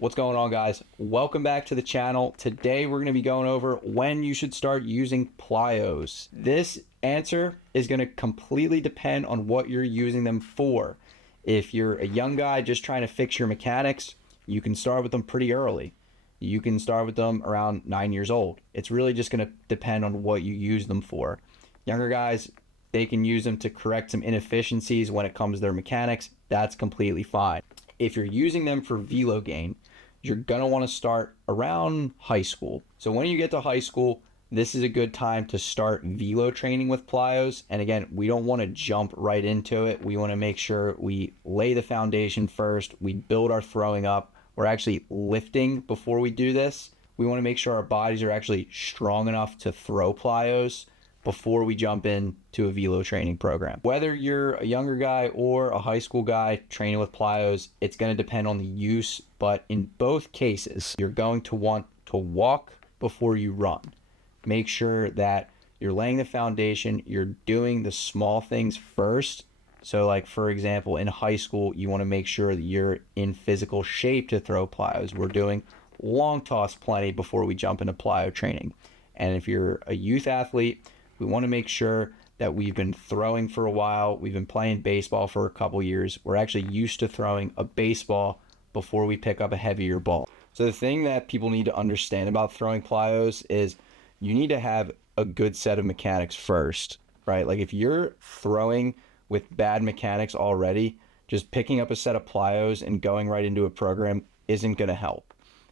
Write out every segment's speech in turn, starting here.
What's going on, guys? Welcome back to the channel. Today we're going to be going over when you should start using plyos. This answer is going to completely depend on what you're using them for. If you're a young guy just trying to fix your mechanics, you can start with them pretty early. You can start with them around 9 years old. It's really just going to depend on what you use them for. Younger guys, they can use them to correct some inefficiencies when it comes to their mechanics. That's completely fine. If you're using them for velo gain, you're going to want to start around high school. So when you get to high school, this is a good time to start velo training with plyos. And again, we don't want to jump right into it. We want to make sure we lay the foundation first. We build our throwing up. We're actually lifting before we do this. We want to make sure our bodies are actually strong enough to throw plyos before we jump into a velo training program. Whether you're a younger guy or a high school guy training with plyos, it's going to depend on the use, but in both cases, you're going to want to walk before you run. Make sure that you're laying the foundation, you're doing the small things first. So like, for example, in high school, you want to make sure that you're in physical shape to throw plyos. We're doing long toss plenty before we jump into plyo training. And if you're a youth athlete, we want to make sure that we've been throwing for a while. We've been playing baseball for a couple years. We're actually used to throwing a baseball before we pick up a heavier ball. So the thing that people need to understand about throwing plyos is you need to have a good set of mechanics first, right? Like if you're throwing with bad mechanics already, just picking up a set of plyos and going right into a program isn't going to help.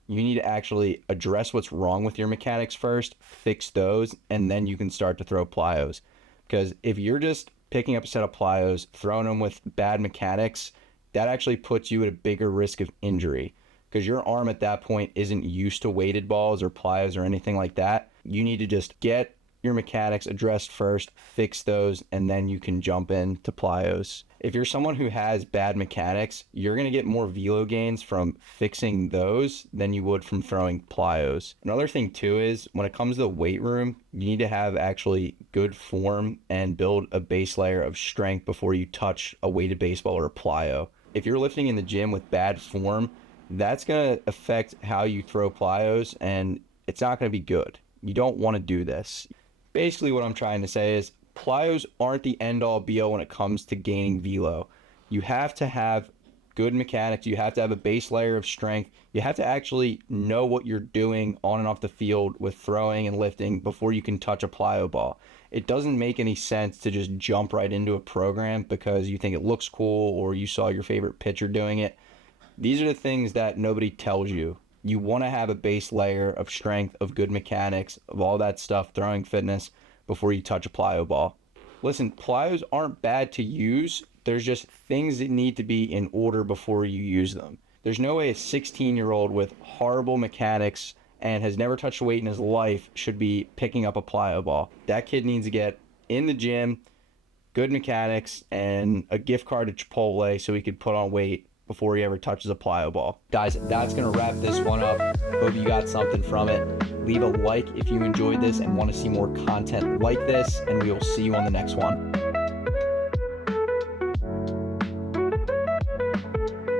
You need to actually address what's wrong with your mechanics first, fix those, and then you can start to throw plyos. Because if you're just picking up a set of plyos, throwing them with bad mechanics, that actually puts you at a bigger risk of injury. Because your arm at that point isn't used to weighted balls or plyos or anything like that. You need to just get your mechanics addressed first, fix those, and then you can jump into plyos. If you're someone who has bad mechanics, you're going to get more velo gains from fixing those than you would from throwing plyos. Another thing too is when it comes to the weight room, you need to have actually good form and build a base layer of strength before you touch a weighted baseball or a plyo. If you're lifting in the gym with bad form, that's going to affect how you throw plyos, and it's not going to be good. You don't want to do this. Basically what I'm trying to say is plyos aren't the end-all be-all when it comes to gaining velo. You have to have good mechanics. You have to have a base layer of strength. You have to actually know what you're doing on and off the field with throwing and lifting before you can touch a plyo ball. It doesn't make any sense to just jump right into a program because you think it looks cool or you saw your favorite pitcher doing it. These are the things that nobody tells you. You want to have a base layer of strength, of good mechanics, of all that stuff, throwing fitness, before you touch a plyo ball. Listen, plyos aren't bad to use. There's just things that need to be in order before you use them. There's no way a 16-year-old with horrible mechanics and has never touched a weight in his life should be picking up a plyo ball. That kid needs to get in the gym, good mechanics, and a gift card to Chipotle so he could put on weight before he ever touches a plyo ball. Guys, that's going to wrap this one up. Hope you got something from it. Leave a like if you enjoyed this and want to see more content like this, and we will see you on the next one.